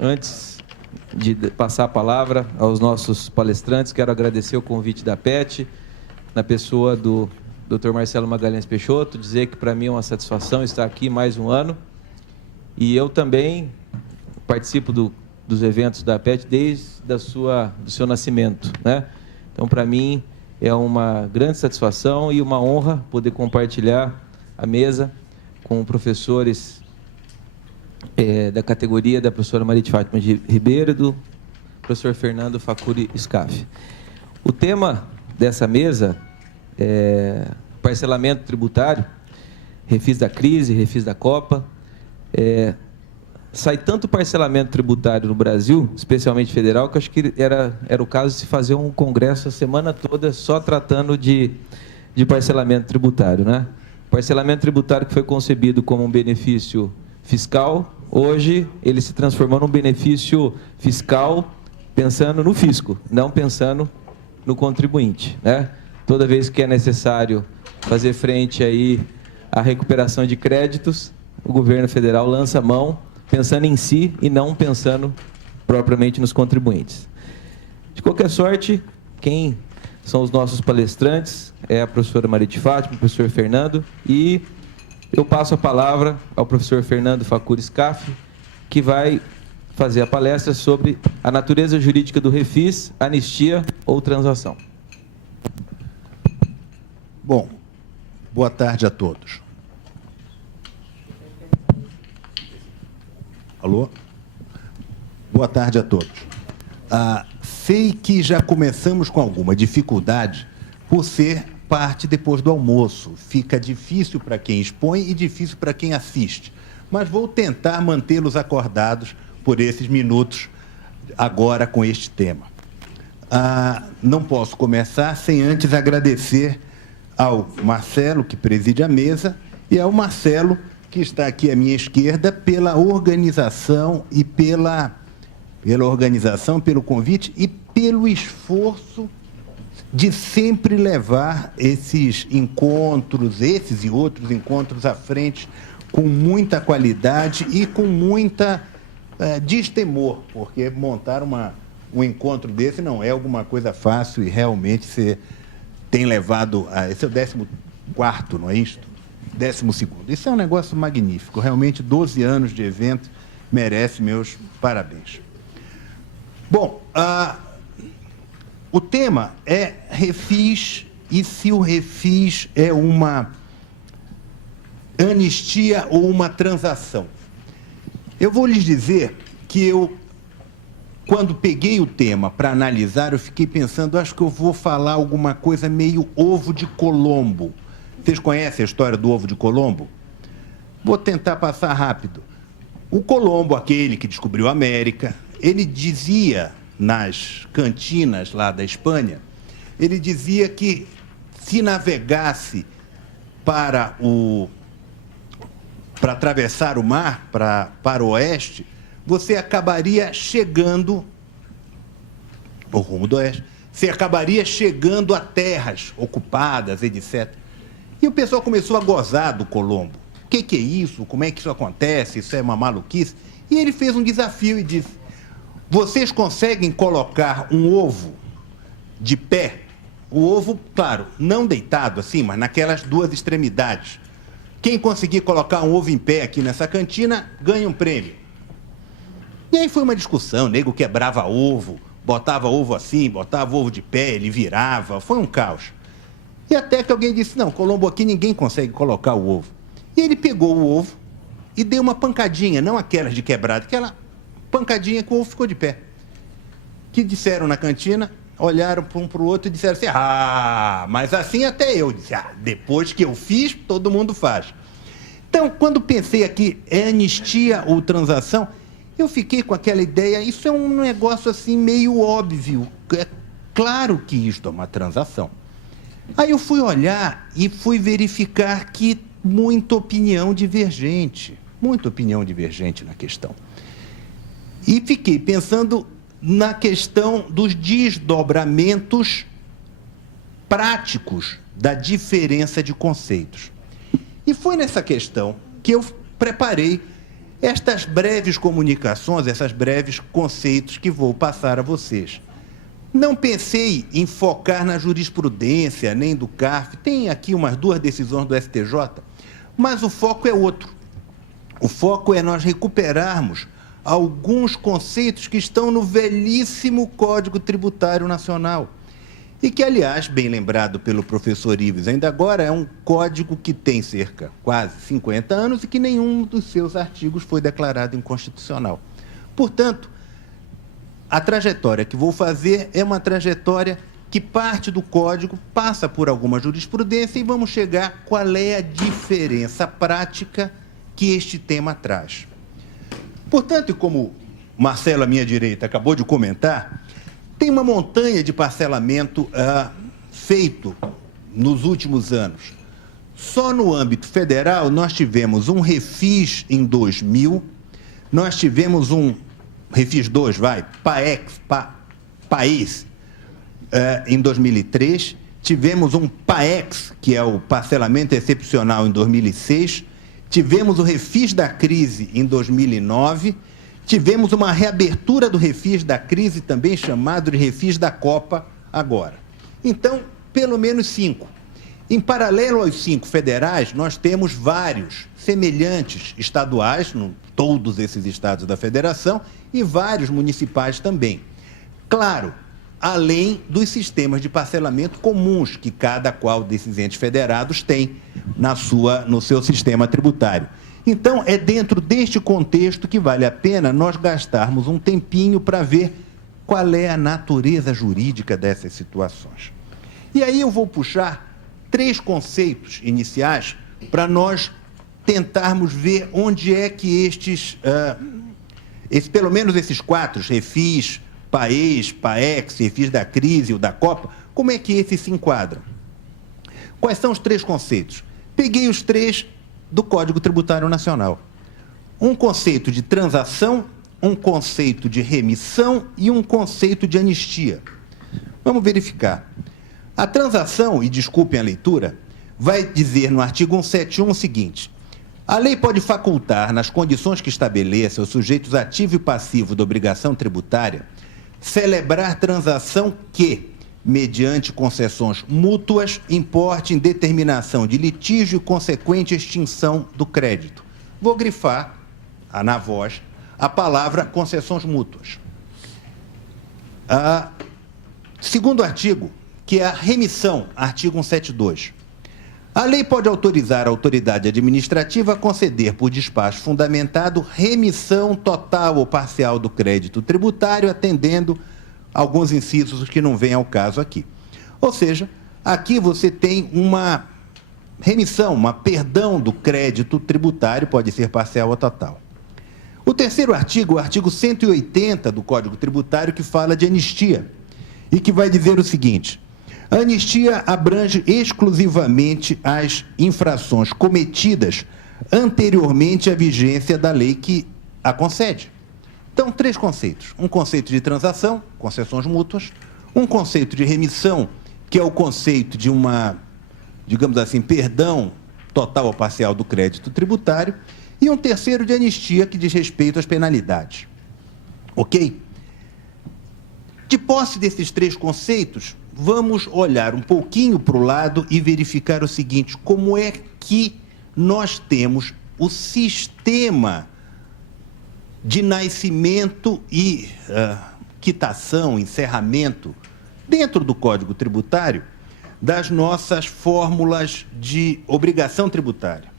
Antes de passar a palavra aos nossos palestrantes, quero agradecer o convite da PET, na pessoa do Dr. Marcelo Magalhães Peixoto, dizer que para mim é uma satisfação estar aqui mais um ano. E eu também participo dos eventos da PET desde do seu nascimento, né? Então, para mim, é uma grande satisfação e uma honra poder compartilhar a mesa com professores da categoria da professora Maria de Fátima Ribeiro e do professor Fernando Facuri Scaff. O tema dessa mesa é parcelamento tributário, refis da crise, refis da Copa. Sai tanto parcelamento tributário no Brasil, especialmente federal, que acho que era o caso de se fazer um congresso a semana toda só tratando de parcelamento tributário, né? Parcelamento tributário que foi concebido como um benefício fiscal, hoje ele se transformou num benefício fiscal pensando no fisco, não pensando no contribuinte, né? Toda vez que é necessário fazer frente aí à recuperação de créditos, o governo federal lança a mão pensando em si e não pensando propriamente nos contribuintes. De qualquer sorte, quem são os nossos palestrantes é a professora Maria de Fátima, o professor Fernando, e eu passo a palavra ao professor Fernando Facuri Scaff, que vai fazer a palestra sobre a natureza jurídica do refis, anistia ou transação. Bom, boa tarde a todos. Alô? Boa tarde a todos. Sei que já começamos com alguma dificuldade por ser parte depois do almoço. Fica difícil para quem expõe e difícil para quem assiste. Mas vou tentar mantê-los acordados por esses minutos agora com este tema. Não posso começar sem antes agradecer ao Marcelo, que preside a mesa, e ao Marcelo, que está aqui à minha esquerda, pela organização e pelo convite e pelo esforço de sempre levar esses encontros, esses e outros encontros à frente com muita qualidade e com muita destemor, porque montar um encontro desse não é alguma coisa fácil e realmente você tem levado... esse é o 14º, não é isto? 12º. Isso é um negócio magnífico. Realmente, 12 anos de evento merece meus parabéns. Bom, o tema é refis e se o refis é uma anistia ou uma transação. Eu vou lhes dizer que quando peguei o tema para analisar, eu fiquei pensando, acho que eu vou falar alguma coisa meio ovo de Colombo. Vocês conhecem a história do ovo de Colombo? Vou tentar passar rápido. O Colombo, aquele que descobriu a América, ele dizia nas cantinas lá da Espanha, ele dizia que se navegasse para atravessar o mar, para o oeste, você acabaria chegando, o rumo do oeste, você acabaria chegando a terras ocupadas, etc. E o pessoal começou a gozar do Colombo. O que é isso? Como é que isso acontece? Isso é uma maluquice? E ele fez um desafio e disse, vocês conseguem colocar um ovo de pé? O ovo, claro, não deitado assim, mas naquelas duas extremidades. Quem conseguir colocar um ovo em pé aqui nessa cantina, ganha um prêmio. E aí foi uma discussão, o nego quebrava ovo, botava ovo assim, botava ovo de pé, ele virava, foi um caos. E até que alguém disse, não, Colombo, aqui ninguém consegue colocar o ovo. E ele pegou o ovo e deu uma pancadinha, não aquelas de quebrado, aquela pancadinha que o ovo ficou de pé. Que disseram na cantina, olharam para um para o outro e disseram assim, mas assim até eu. Disse, depois que eu fiz, todo mundo faz. Então, quando pensei aqui, é anistia ou transação, eu fiquei com aquela ideia, isso é um negócio assim meio óbvio. É claro que isto é uma transação. Aí eu fui olhar e fui verificar que muita opinião divergente na questão. E fiquei pensando na questão dos desdobramentos práticos da diferença de conceitos. E foi nessa questão que eu preparei Estas breves comunicações, esses breves conceitos que vou passar a vocês. Não pensei em focar na jurisprudência, nem do CARF, tem aqui umas 2 decisões do STJ, mas o foco é outro. O foco é nós recuperarmos alguns conceitos que estão no velhíssimo Código Tributário Nacional. E que, aliás, bem lembrado pelo professor Ives, ainda agora é um código que tem quase 50 anos e que nenhum dos seus artigos foi declarado inconstitucional. Portanto, a trajetória que vou fazer é uma trajetória que parte do código, passa por alguma jurisprudência e vamos chegar qual é a diferença prática que este tema traz. Portanto, e como Marcelo, à minha direita, acabou de comentar, tem uma montanha de parcelamento feito nos últimos anos. Só no âmbito federal, nós tivemos um Refis em 2000, nós tivemos um Refis 2, PAEX, em 2003, tivemos um PAEX, que é o parcelamento excepcional, em 2006, tivemos o Refis da crise em 2009, tivemos uma reabertura do Refis da crise, também chamado de Refis da Copa, agora. Então, pelo menos 5. Em paralelo aos 5 federais, nós temos vários semelhantes estaduais, todos esses estados da federação, e vários municipais também. Claro, além dos sistemas de parcelamento comuns que cada qual desses entes federados tem no seu sistema tributário. Então, é dentro deste contexto que vale a pena nós gastarmos um tempinho para ver qual é a natureza jurídica dessas situações. E aí eu vou puxar 3 conceitos iniciais para nós tentarmos ver onde é que pelo menos esses 4, Refis, PAEX, PAEX, Refis da crise, o da Copa, como é que esses se enquadram? Quais são os 3 conceitos? Peguei os 3 do Código Tributário Nacional. Um conceito de transação, um conceito de remissão e um conceito de anistia. Vamos verificar. A transação, e desculpem a leitura, vai dizer no artigo 171 o seguinte: a lei pode facultar, nas condições que estabeleça os sujeitos ativo e passivo da obrigação tributária, celebrar transação que, mediante concessões mútuas, importe em determinação de litígio e consequente extinção do crédito. Vou grifar, na voz, a palavra concessões mútuas. Segundo artigo, que é a remissão, artigo 172. A lei pode autorizar a autoridade administrativa a conceder, por despacho fundamentado, remissão total ou parcial do crédito tributário, atendendo alguns incisos que não vêm ao caso aqui. Ou seja, aqui você tem uma remissão, perdão do crédito tributário, pode ser parcial ou total. O terceiro artigo, o artigo 180 do Código Tributário, que fala de anistia, e que vai dizer o seguinte: a anistia abrange exclusivamente as infrações cometidas anteriormente à vigência da lei que a concede. Então, 3 conceitos. Um conceito de transação, concessões mútuas, um conceito de remissão, que é o conceito de digamos assim, perdão total ou parcial do crédito tributário, e um terceiro de anistia, que diz respeito às penalidades. Ok? De posse desses 3 conceitos, vamos olhar um pouquinho para o lado e verificar o seguinte: como é que nós temos o sistema de nascimento e quitação, encerramento, dentro do Código Tributário, das nossas fórmulas de obrigação tributária.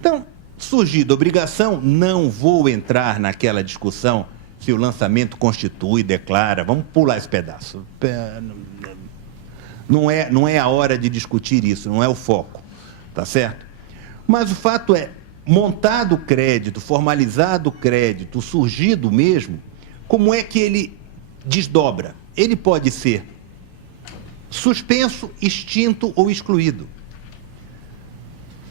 Então, surgida obrigação, não vou entrar naquela discussão se o lançamento constitui, declara, vamos pular esse pedaço. Não é a hora de discutir isso, não é o foco, tá certo? Mas o fato é, montado o crédito, formalizado o crédito, surgido mesmo, como é que ele desdobra? Ele pode ser suspenso, extinto ou excluído.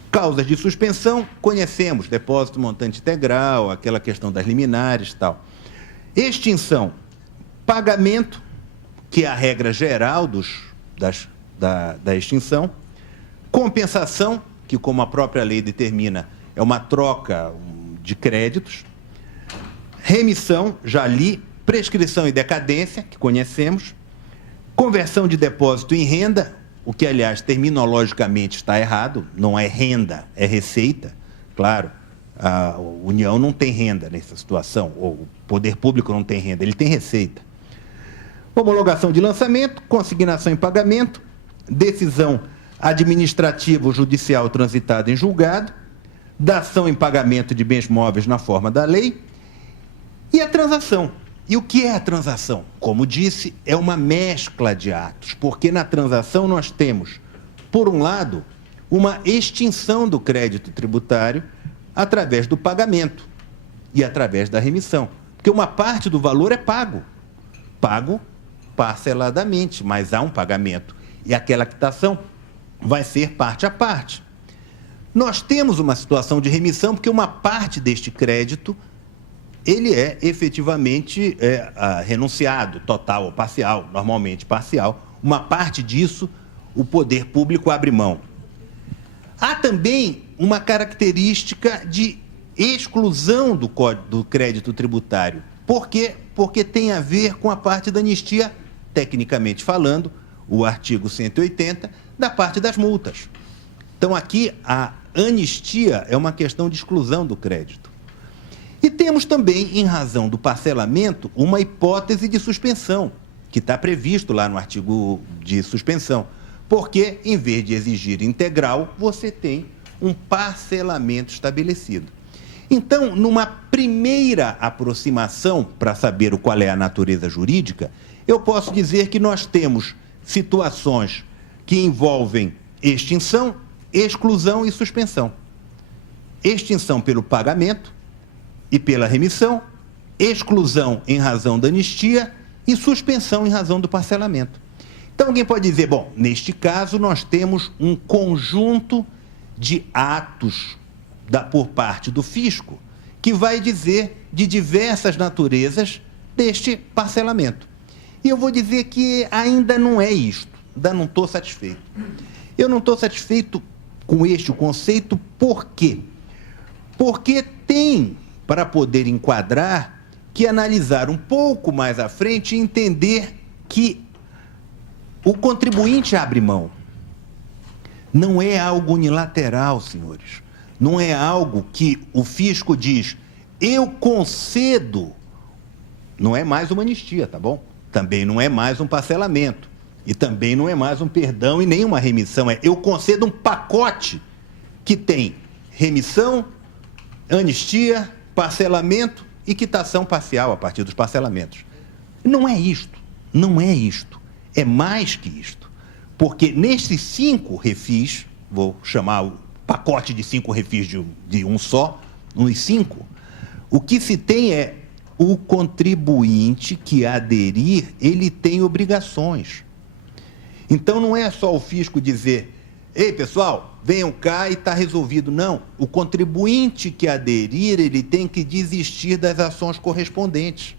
Causas de suspensão, conhecemos, depósito montante integral, aquela questão das liminares e tal. Extinção, pagamento, que é a regra geral da extinção. Compensação, que como a própria lei determina, é uma troca de créditos, remissão, já li, prescrição e decadência, que conhecemos, conversão de depósito em renda, o que, aliás, terminologicamente está errado, não é renda, é receita. Claro, a União não tem renda nessa situação, ou o poder público não tem renda, ele tem receita. Homologação de lançamento, consignação em pagamento, decisão administrativa ou judicial transitada em julgado, dação em pagamento de bens móveis na forma da lei e a transação. E o que é a transação? Como disse, é uma mescla de atos, porque na transação nós temos, por um lado, uma extinção do crédito tributário através do pagamento e através da remissão, porque uma parte do valor é pago parceladamente, mas há um pagamento e aquela quitação vai ser parte a parte. Nós temos uma situação de remissão porque uma parte deste crédito ele é efetivamente renunciado, total ou parcial, normalmente parcial. Uma parte disso o poder público abre mão. Há também uma característica de exclusão do crédito tributário. Por quê? Porque tem a ver com a parte da anistia, tecnicamente falando, o artigo 180, da parte das multas. Então, aqui, a anistia é uma questão de exclusão do crédito. E temos também, em razão do parcelamento, uma hipótese de suspensão, que está previsto lá no artigo de suspensão, porque, em vez de exigir integral, você tem um parcelamento estabelecido. Então, numa primeira aproximação, para saber qual é a natureza jurídica, eu posso dizer que nós temos situações que envolvem extinção, exclusão e suspensão. Extinção pelo pagamento e pela remissão, exclusão em razão da anistia e suspensão em razão do parcelamento. Então, alguém pode dizer, bom, neste caso nós temos um conjunto de atos por parte do fisco que vai dizer de diversas naturezas deste parcelamento. E eu vou dizer que ainda não é isto, ainda não estou satisfeito. Eu não estou satisfeito com este conceito, por quê? Porque tem, para poder enquadrar, que analisar um pouco mais à frente e entender que o contribuinte abre mão. Não é algo unilateral, senhores. Não é algo que o fisco diz, eu concedo. Não é mais uma anistia, tá bom? Também não é mais um parcelamento. E também não é mais um perdão e nem uma remissão. Eu concedo um pacote que tem remissão, anistia, parcelamento e quitação parcial a partir dos parcelamentos. Não é isto. Não é isto. É mais que isto. Porque nesses 5 refis, vou chamar o pacote de 5 refis de um só, nos 5, o que se tem é o contribuinte que aderir, ele tem obrigações. Então, não é só o fisco dizer, ei, pessoal, venham cá e está resolvido. Não, o contribuinte que aderir, ele tem que desistir das ações correspondentes.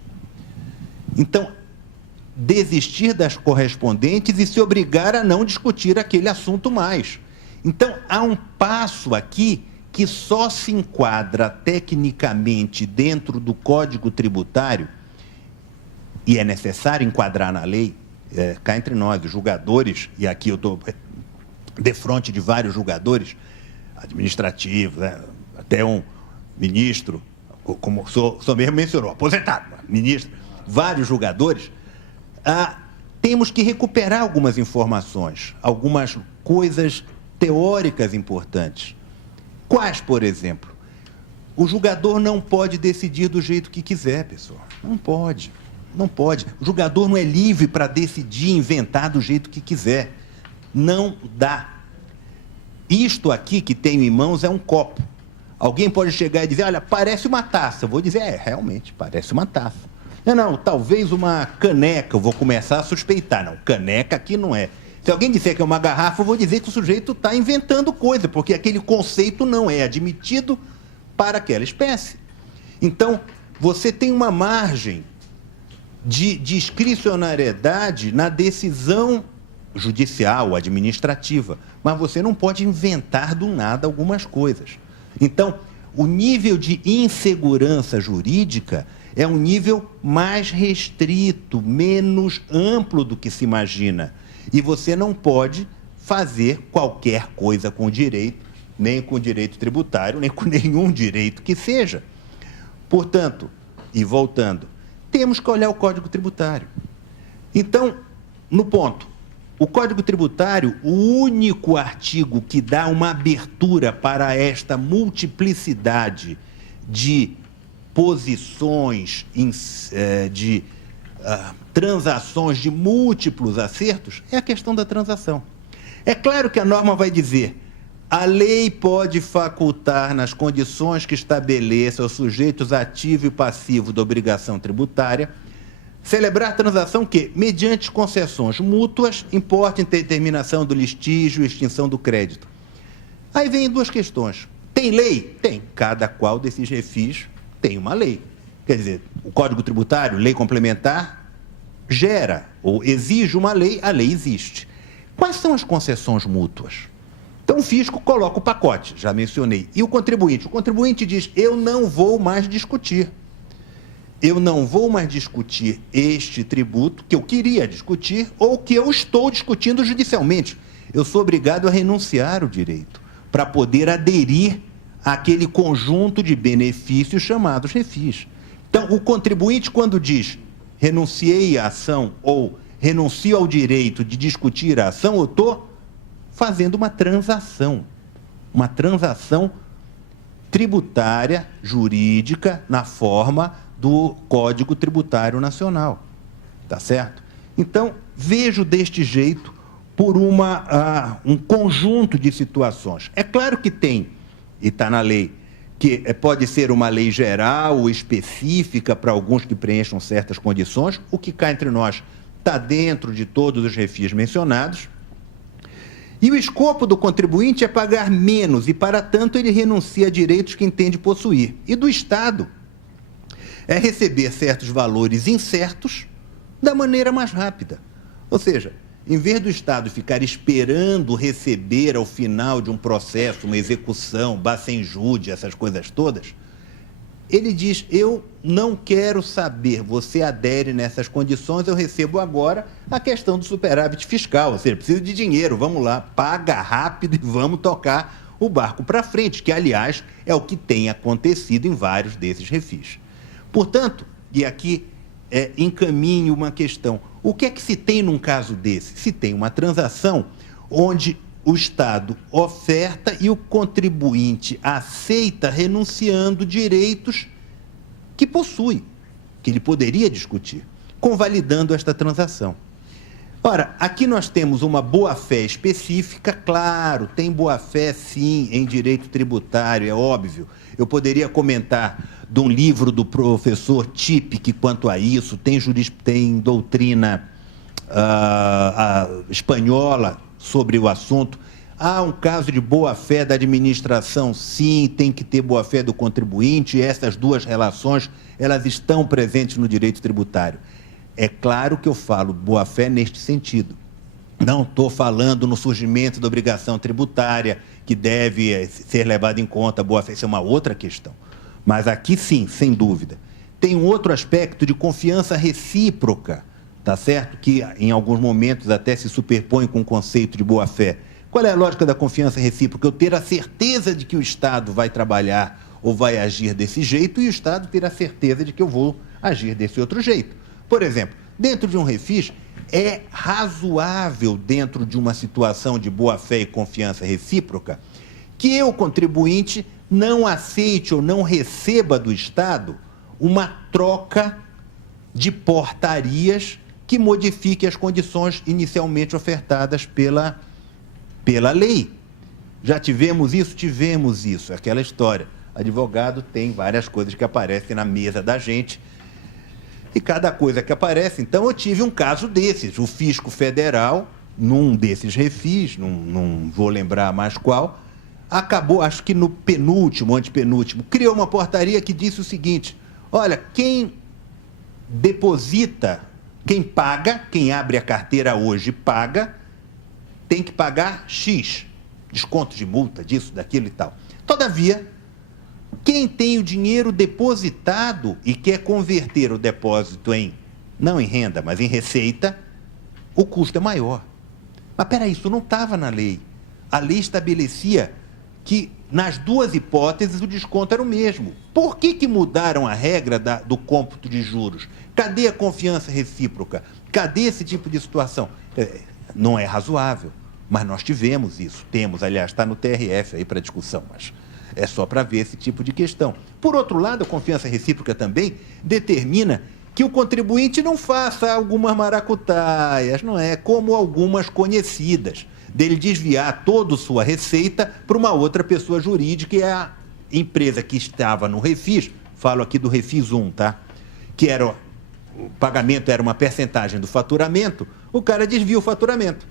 Então, desistir das correspondentes e se obrigar a não discutir aquele assunto mais. Então, há um passo aqui que só se enquadra tecnicamente dentro do Código Tributário, e é necessário enquadrar na lei, cá entre nós, os julgadores, e aqui eu estou defronte de vários julgadores administrativos, até um ministro, como o senhor mesmo mencionou, aposentado, ministro, vários julgadores, temos que recuperar algumas informações, algumas coisas teóricas importantes. Quais, por exemplo? O julgador não pode decidir do jeito que quiser, pessoal. Não pode. Não pode. O julgador não é livre para decidir, inventar do jeito que quiser. Não dá. Isto aqui que tenho em mãos é um copo. Alguém pode chegar e dizer, olha, parece uma taça. Eu vou dizer, realmente, parece uma taça. Não, talvez uma caneca. Eu vou começar a suspeitar. Não, caneca aqui não é. Se alguém disser que é uma garrafa, eu vou dizer que o sujeito está inventando coisa, porque aquele conceito não é admitido para aquela espécie. Então, você tem uma margem de discricionariedade na decisão judicial, administrativa, mas você não pode inventar do nada algumas coisas. Então, o nível de insegurança jurídica é um nível mais restrito, menos amplo do que se imagina. E você não pode fazer qualquer coisa com o direito, nem com o direito tributário, nem com nenhum direito que seja. Portanto, e voltando, temos que olhar o Código Tributário. Então, no ponto, o Código Tributário, o único artigo que dá uma abertura para esta multiplicidade de posições, de transações de múltiplos acertos, é a questão da transação. É claro que a norma vai dizer: a lei pode facultar, nas condições que estabeleça aos sujeitos ativo e passivo da obrigação tributária, celebrar transação que, mediante concessões mútuas, importem determinação do listígio e extinção do crédito. Aí vem duas questões. Tem lei? Tem. Cada qual desses refis tem uma lei. Quer dizer, o Código Tributário, lei complementar, gera ou exige uma lei, a lei existe. Quais são as concessões mútuas? Então, o fisco coloca o pacote, já mencionei. E o contribuinte? O contribuinte diz: eu não vou mais discutir. Eu não vou mais discutir este tributo que eu queria discutir ou que eu estou discutindo judicialmente. Eu sou obrigado a renunciar o direito para poder aderir àquele conjunto de benefícios chamados refis. Então, o contribuinte, quando diz renunciei à ação ou renuncio ao direito de discutir a ação, eu estou fazendo uma transação tributária, jurídica, na forma do Código Tributário Nacional, tá certo? Então, vejo deste jeito por um conjunto de situações. É claro que tem, e está na lei, que pode ser uma lei geral ou específica para alguns que preencham certas condições, o que cá entre nós está dentro de todos os refis mencionados. E o escopo do contribuinte é pagar menos e, para tanto, ele renuncia a direitos que entende possuir. E do Estado é receber certos valores incertos da maneira mais rápida. Ou seja, em vez do Estado ficar esperando receber ao final de um processo, uma execução, bacenjúde, essas coisas todas, ele diz: eu não quero saber, você adere nessas condições, eu recebo agora a questão do superávit fiscal, ou seja, preciso de dinheiro, vamos lá, paga rápido e vamos tocar o barco para frente, que, aliás, é o que tem acontecido em vários desses refis. Portanto, e aqui encaminho uma questão: o que é que se tem num caso desse? Se tem uma transação onde o Estado oferta e o contribuinte aceita, renunciando direitos que possui, que ele poderia discutir, convalidando esta transação. Ora, aqui nós temos uma boa-fé específica, claro, tem boa-fé sim em direito tributário, é óbvio. Eu poderia comentar de um livro do professor Tipic quanto a isso, tem doutrina espanhola sobre o assunto. Há um caso de boa-fé da administração, sim, tem que ter boa-fé do contribuinte, e essas duas relações, elas estão presentes no direito tributário. É claro que eu falo boa-fé neste sentido. Não estou falando no surgimento da obrigação tributária, que deve ser levada em conta a boa-fé, isso é uma outra questão. Mas aqui sim, sem dúvida. Tem um outro aspecto de confiança recíproca, tá certo? Que em alguns momentos até se superpõe com o conceito de boa-fé. Qual é a lógica da confiança recíproca? Eu ter a certeza de que o Estado vai trabalhar ou vai agir desse jeito e o Estado ter a certeza de que eu vou agir desse outro jeito. Por exemplo, dentro de um refis, é razoável, dentro de uma situação de boa-fé e confiança recíproca, que eu, contribuinte, não aceite ou não receba do Estado uma troca de portarias que modifique as condições inicialmente ofertadas pela lei. Já tivemos isso? Tivemos isso, aquela história. Advogado tem várias coisas que aparecem na mesa da gente, e cada coisa que aparece, então eu tive um caso desses. O Fisco Federal, num desses refis, não vou lembrar mais qual, acabou, acho que no penúltimo, antepenúltimo, criou uma portaria que disse o seguinte: olha, quem deposita, quem paga, quem abre a carteira hoje paga, tem que pagar X, desconto de multa, disso, daquilo e tal. Todavia, Quem tem o dinheiro depositado e quer converter o depósito não em renda, mas em receita, o custo é maior. Mas peraí, isso não estava na lei. A lei estabelecia que, nas duas hipóteses, o desconto era o mesmo. Por que mudaram a regra do cômputo de juros? Cadê a confiança recíproca? Cadê esse tipo de situação? Não é razoável, mas nós tivemos isso. Temos, aliás, está no TRF aí para discussão, mas é só para ver esse tipo de questão. Por outro lado, a confiança recíproca também determina que o contribuinte não faça algumas maracutaias, não é? Como algumas conhecidas, dele desviar toda a sua receita para uma outra pessoa jurídica, e é a empresa que estava no Refis, falo aqui do Refis 1, tá? Que era o pagamento era uma percentagem do faturamento, o cara desvia o faturamento.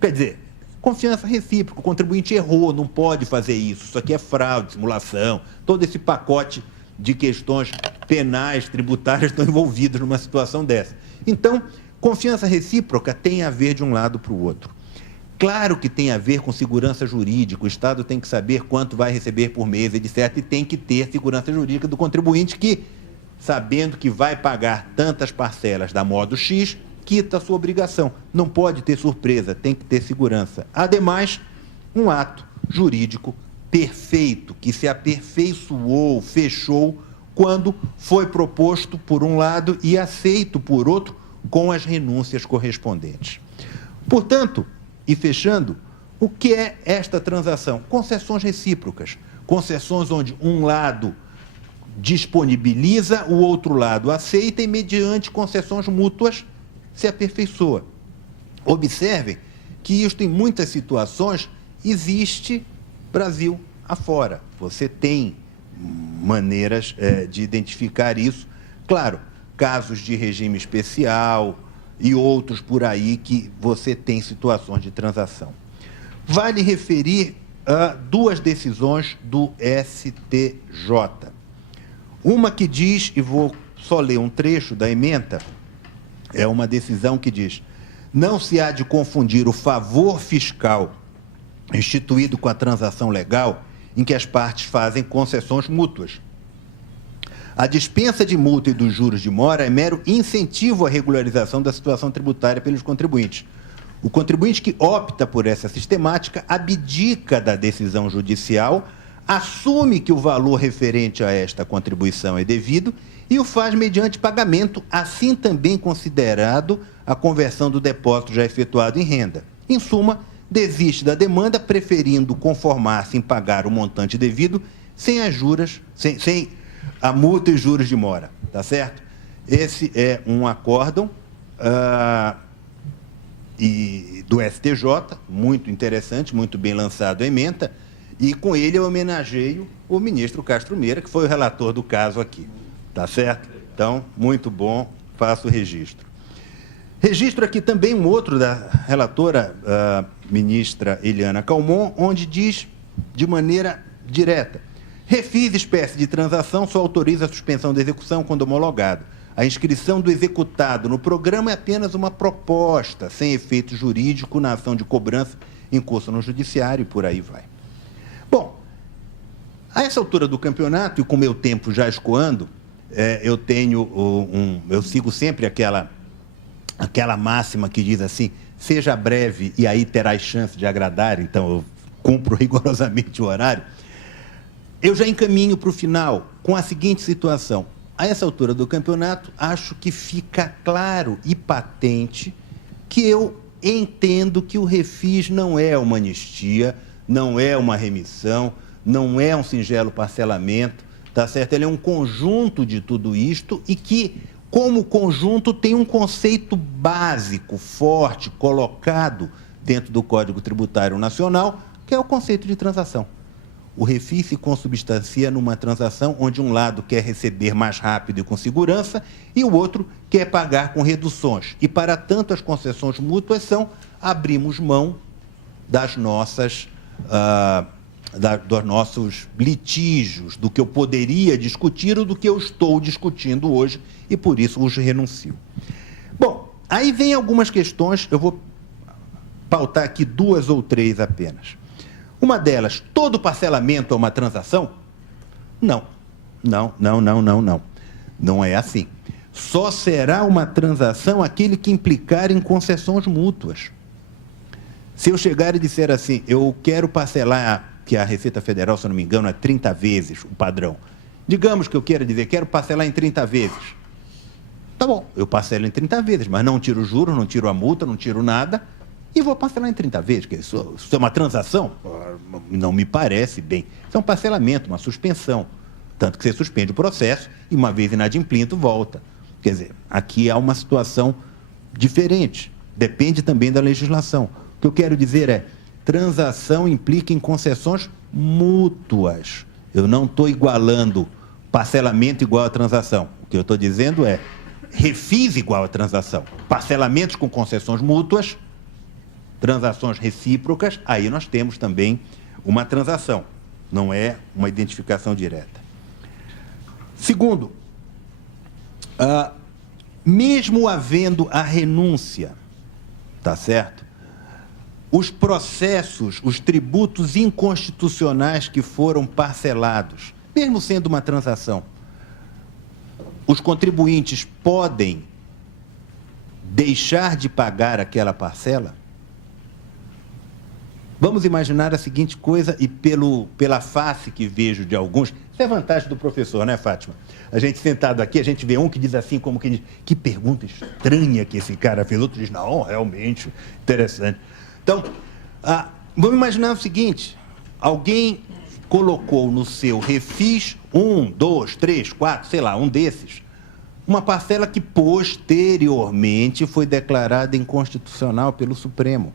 Quer dizer, confiança recíproca, o contribuinte errou, não pode fazer isso aqui é fraude, simulação, todo esse pacote de questões penais, tributárias estão envolvidos numa situação dessa. Então, confiança recíproca tem a ver de um lado para o outro. Claro que tem a ver com segurança jurídica, o Estado tem que saber quanto vai receber por mês, etc., e tem que ter segurança jurídica do contribuinte que, sabendo que vai pagar tantas parcelas da modo X, quita a sua obrigação. Não pode ter surpresa, tem que ter segurança. Ademais, um ato jurídico perfeito, que se aperfeiçoou, fechou, quando foi proposto por um lado e aceito por outro, com as renúncias correspondentes. Portanto, e fechando, o que é esta transação? Concessões recíprocas. Concessões onde um lado disponibiliza, o outro lado aceita e, mediante concessões mútuas, se aperfeiçoa. Observem que isto, em muitas situações, existe Brasil afora. Você tem maneiras de identificar isso. Claro, casos de regime especial e outros por aí que você tem situações de transação. Vale referir a duas decisões do STJ. Uma que diz, e vou só ler um trecho da ementa, é uma decisão que diz: não se há de confundir o favor fiscal instituído com a transação legal em que as partes fazem concessões mútuas. A dispensa de multa e dos juros de mora é mero incentivo à regularização da situação tributária pelos contribuintes. O contribuinte que opta por essa sistemática abdica da decisão judicial, assume que o valor referente a esta contribuição é devido e o faz mediante pagamento, assim também considerado a conversão do depósito já efetuado em renda. Em suma, desiste da demanda, preferindo conformar-se em pagar o montante devido sem as juras, sem a multa e juros de mora, tá certo? Esse é um acórdão do STJ, muito interessante, muito bem lançado a ementa, e com ele eu homenageio o ministro Castro Meira, que foi o relator do caso aqui, tá certo? Então, muito bom, faço o registro. Registro aqui também um outro da relatora, ministra Eliana Calmon, onde diz de maneira direta: Refis, espécie de transação, só autoriza a suspensão da execução quando homologado. A inscrição do executado no programa é apenas uma proposta, sem efeito jurídico na ação de cobrança em curso no judiciário e por aí vai. Bom, a essa altura do campeonato, e com o meu tempo já escoando, eu sigo sempre aquela máxima que diz assim: seja breve e aí terás chance de agradar, então eu cumpro rigorosamente o horário. Eu já encaminho para o final com a seguinte situação: a essa altura do campeonato, acho que fica claro e patente que eu entendo que o Refis não é uma anistia, não é uma remissão, não é um singelo parcelamento, tá certo? Ele é um conjunto de tudo isto e que, como conjunto, tem um conceito básico, forte, colocado dentro do Código Tributário Nacional, que é o conceito de transação. O Refis se consubstancia numa transação onde um lado quer receber mais rápido e com segurança e o outro quer pagar com reduções. E, para tanto, as concessões mútuas são abrimos mão das dos nossos litígios, do que eu poderia discutir ou do que eu estou discutindo hoje e, por isso, os renuncio. Bom, aí vem algumas questões, eu vou pautar aqui 2 ou 3 apenas. Uma delas: todo parcelamento é uma transação? Não. Não é assim. Só será uma transação aquele que implicar em concessões mútuas. Se eu chegar e disser assim, eu quero parcelar, que a Receita Federal, se eu não me engano, é 30 vezes o padrão. Digamos que eu queira dizer, quero parcelar em 30 vezes. Tá bom, eu parcelo em 30 vezes, mas não tiro juros, não tiro a multa, não tiro nada, e vou parcelar em 30 vezes. Isso é uma transação? Não me parece bem. Isso é um parcelamento, uma suspensão. Tanto que você suspende o processo e, uma vez inadimplindo, volta. Quer dizer, aqui há uma situação diferente. Depende também da legislação. O que eu quero dizer é, transação implica em concessões mútuas. Eu não estou igualando parcelamento igual a transação. O que eu estou dizendo é refis igual a transação. Parcelamentos com concessões mútuas, transações recíprocas, aí nós temos também uma transação. Não é uma identificação direta. Segundo, mesmo havendo a renúncia, tá certo? Os processos, os tributos inconstitucionais que foram parcelados, mesmo sendo uma transação, os contribuintes podem deixar de pagar aquela parcela? Vamos imaginar a seguinte coisa, e pela face que vejo de alguns, isso é vantagem do professor, né, Fátima? A gente sentado aqui, a gente vê um que diz assim, como que diz, que pergunta estranha que esse cara fez, outro diz, não, realmente, interessante. Então, vamos imaginar o seguinte, alguém colocou no seu refis 1, 2, 3, 4, sei lá, um desses, uma parcela que posteriormente foi declarada inconstitucional pelo Supremo.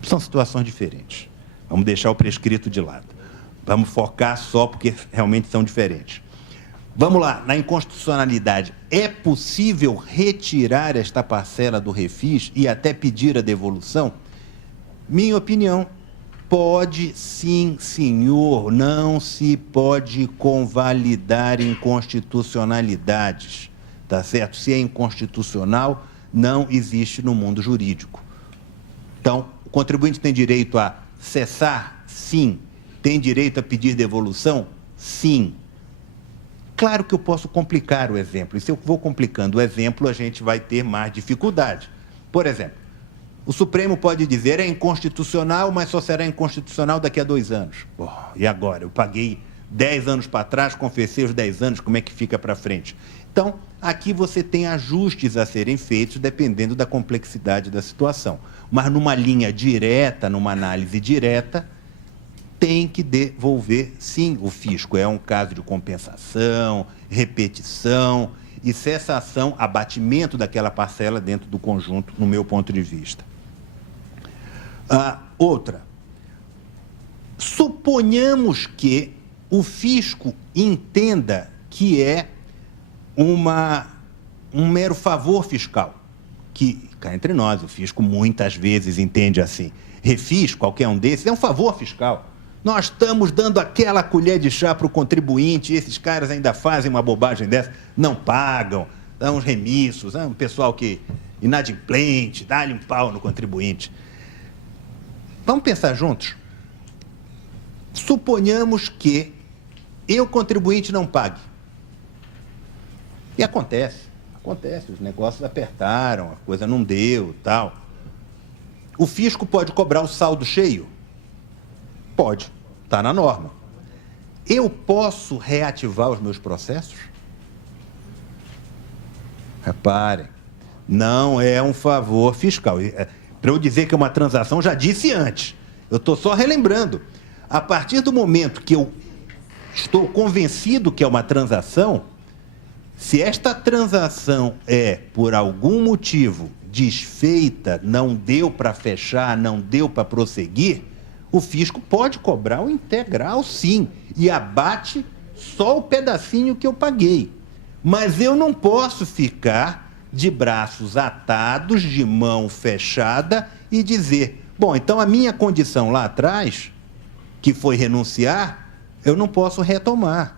São situações diferentes. Vamos deixar o prescrito de lado. Vamos focar só porque realmente são diferentes. Vamos lá, na inconstitucionalidade, é possível retirar esta parcela do refis e até pedir a devolução? Minha opinião, pode sim, senhor, não se pode convalidar inconstitucionalidades, tá certo? Se é inconstitucional, não existe no mundo jurídico. Então, o contribuinte tem direito a cessar? Sim. Tem direito a pedir devolução? Sim. Claro que eu posso complicar o exemplo, e se eu vou complicando o exemplo, a gente vai ter mais dificuldade. Por exemplo, o Supremo pode dizer é inconstitucional, mas só será inconstitucional daqui a 2 anos. E agora? Eu paguei 10 anos para trás, confessei os 10 anos, como é que fica para frente? Então, aqui você tem ajustes a serem feitos dependendo da complexidade da situação. Mas numa linha direta, numa análise direta, tem que devolver, sim, o fisco. É um caso de compensação, repetição e cessação, abatimento daquela parcela dentro do conjunto, no meu ponto de vista. Outra, suponhamos que o fisco entenda que é um mero favor fiscal, que, cá entre nós, o fisco muitas vezes entende assim. Refis, qualquer um desses, é um favor fiscal. Nós estamos dando aquela colher de chá para o contribuinte, e esses caras ainda fazem uma bobagem dessa, não pagam, dão uns remissos, um pessoal que inadimplente, dá-lhe um pau no contribuinte. Vamos pensar juntos? Suponhamos que eu, contribuinte, não pague. E acontece, os negócios apertaram, a coisa não deu, tal. O fisco pode cobrar o saldo cheio? Pode, está na norma. Eu posso reativar os meus processos? Reparem, não é um favor fiscal. Para eu dizer que é uma transação, já disse antes. Eu estou só relembrando. A partir do momento que eu estou convencido que é uma transação, se esta transação é, por algum motivo, desfeita, não deu para fechar, não deu para prosseguir, o fisco pode cobrar o integral, sim, e abate só o pedacinho que eu paguei. Mas eu não posso ficar de braços atados, de mão fechada e dizer, bom, então a minha condição lá atrás, que foi renunciar, eu não posso retomar.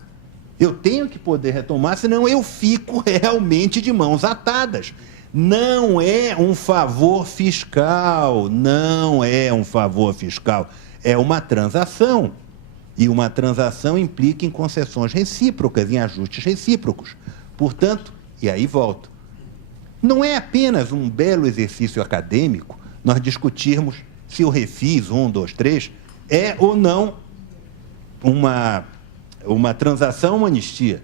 Eu tenho que poder retomar, senão eu fico realmente de mãos atadas. Não é um favor fiscal, não é um favor fiscal, é uma transação. E uma transação implica em concessões recíprocas, em ajustes recíprocos. Portanto, e aí volto, não é apenas um belo exercício acadêmico nós discutirmos se o refis 1, 2, 3 é ou não uma transação, uma anistia.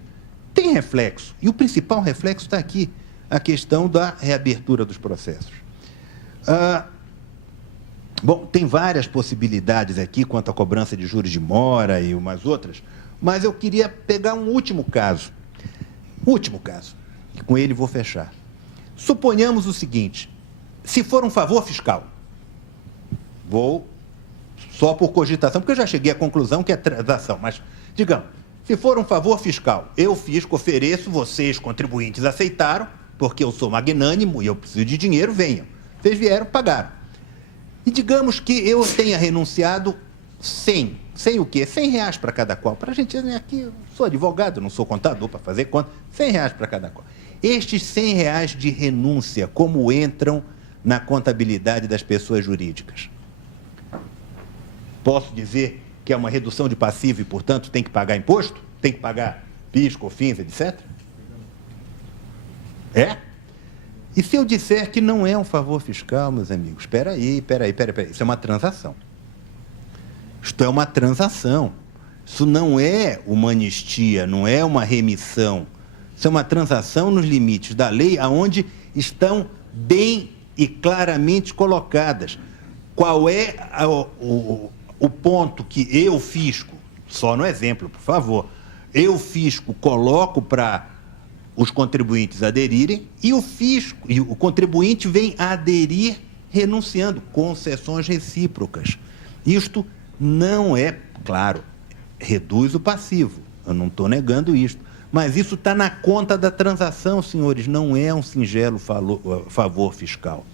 Tem reflexo, e o principal reflexo está aqui, a questão da reabertura dos processos. Bom, tem várias possibilidades aqui quanto à cobrança de juros de mora e umas outras, mas eu queria pegar um último caso, e com ele vou fechar. Suponhamos o seguinte, se for um favor fiscal, vou só por cogitação, porque eu já cheguei à conclusão que é transação, mas, digamos, se for um favor fiscal, eu, fisco, ofereço, vocês, contribuintes, aceitaram, porque eu sou magnânimo e eu preciso de dinheiro, venham. Vocês vieram, pagaram. E digamos que eu tenha renunciado 100 o quê? R$100 para cada qual. Para a gente, aqui, eu sou advogado, não sou contador para fazer conta, R$100 para cada qual. Estes R$100 de renúncia, como entram na contabilidade das pessoas jurídicas? Posso dizer que é uma redução de passivo e, portanto, tem que pagar imposto? Tem que pagar PIS, COFINS, etc? É? E se eu disser que não é um favor fiscal, meus amigos? Espera aí. Isso é uma transação. Isto é uma transação. Isso não é uma anistia, não é uma remissão. Isso é uma transação nos limites da lei, aonde estão bem e claramente colocadas. Qual é o ponto que eu, fisco, só no exemplo, por favor, eu, fisco, coloco para os contribuintes aderirem e o contribuinte vem a aderir renunciando, concessões recíprocas. Isto não é, claro, reduz o passivo, eu não estou negando isto, mas isso está na conta da transação, senhores, não é um singelo favor fiscal.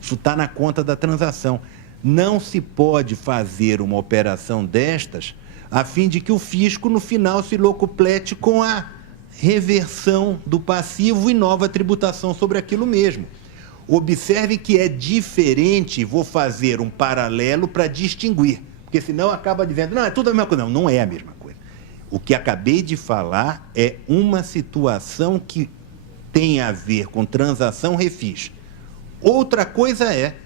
Isso está na conta da transação. Não se pode fazer uma operação destas a fim de que o fisco, no final, se locuplete com a reversão do passivo e nova tributação sobre aquilo mesmo. Observe que é diferente, vou fazer um paralelo para distinguir, porque senão acaba dizendo, não, é tudo a mesma coisa. Não, não é a mesma coisa. O que acabei de falar é uma situação que tem a ver com transação refis. Outra coisa é,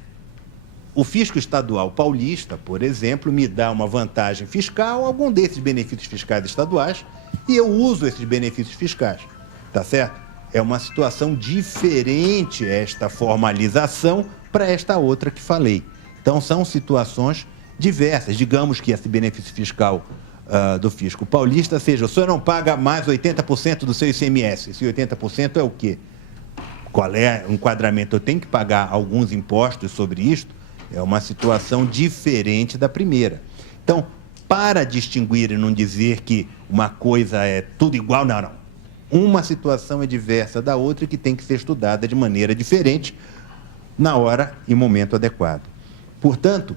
o fisco estadual paulista, por exemplo, me dá uma vantagem fiscal, algum desses benefícios fiscais estaduais, e eu uso esses benefícios fiscais, tá certo? É uma situação diferente esta formalização para esta outra que falei. Então, são situações diversas. Digamos que esse benefício fiscal do fisco paulista seja, o senhor não paga mais 80% do seu ICMS. Esse 80% é o quê? Qual é o enquadramento? Eu tenho que pagar alguns impostos sobre isto? É uma situação diferente da primeira. Então, para distinguir e não dizer que uma coisa é tudo igual, não. Uma situação é diversa da outra e que tem que ser estudada de maneira diferente na hora e momento adequado. Portanto,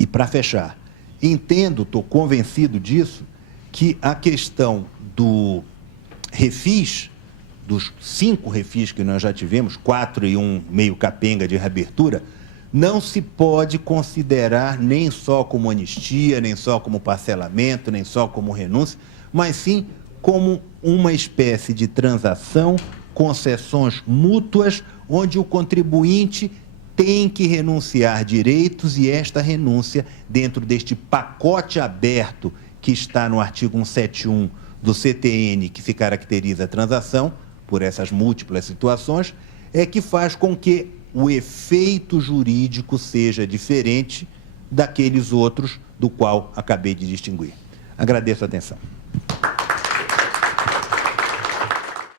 e para fechar, entendo, estou convencido disso, que a questão do refis, dos 5 refis que nós já tivemos, 4 e um meio capenga de reabertura, não se pode considerar nem só como anistia, nem só como parcelamento, nem só como renúncia, mas sim como uma espécie de transação, concessões mútuas, onde o contribuinte tem que renunciar direitos e esta renúncia, dentro deste pacote aberto que está no artigo 171 do CTN, que se caracteriza a transação, por essas múltiplas situações, é que faz com que o efeito jurídico seja diferente daqueles outros do qual acabei de distinguir. Agradeço a atenção.